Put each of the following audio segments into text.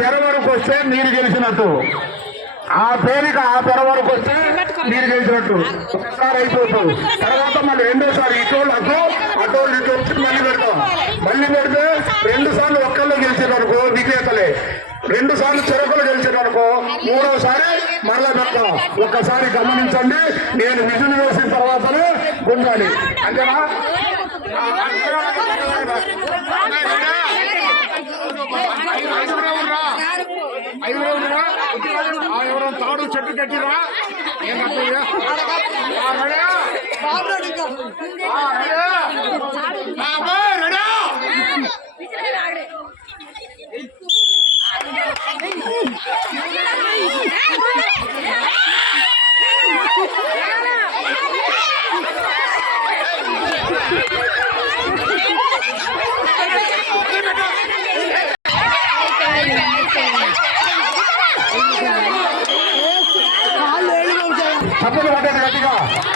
తెర వరకు వస్తే మీరు గెలిచినట్టు, ఆ పేరుకి ఆ తెర వరకు వస్తే మీరు గెలిచినట్టు ఒకసారి అయిపోతుంది. తర్వాత మళ్ళీ రెండోసారి ఇటోళ్ళు అటోళ్ళు ఇటు వచ్చి మళ్ళీ పెడతాం. మళ్ళీ పెడితే 2 సార్లు ఒక్కళ్ళు గెలిచేటనుకో విజేతలే, 2 సార్లు చెరకులు గెలిచేటనుకో మూడోసారి మరలా పెడతాం. ఒక్కసారి గమనించండి, నేను విజులు వేసిన తర్వాతనే ఉండాలి, అంతేనా? ఎవరో తాడు చెట్టు కట్టిరా తప్పదు పడ్డది గట్టిగా.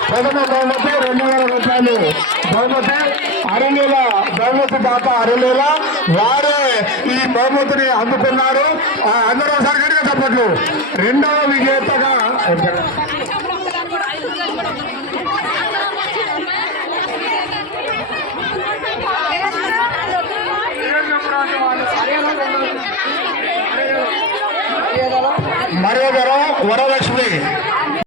ప్రథమ బహుమతి 2,000 రూపాయలు బహుమతి, అరలేల బహుమతి దాత అరలేల వారే ఈ బహుమతిని అందుకున్నారు. అందరూ ఒకసారి గట్టిగా తప్పట్లు. రెండవ విజేతగా మరో వరలక్ష్మి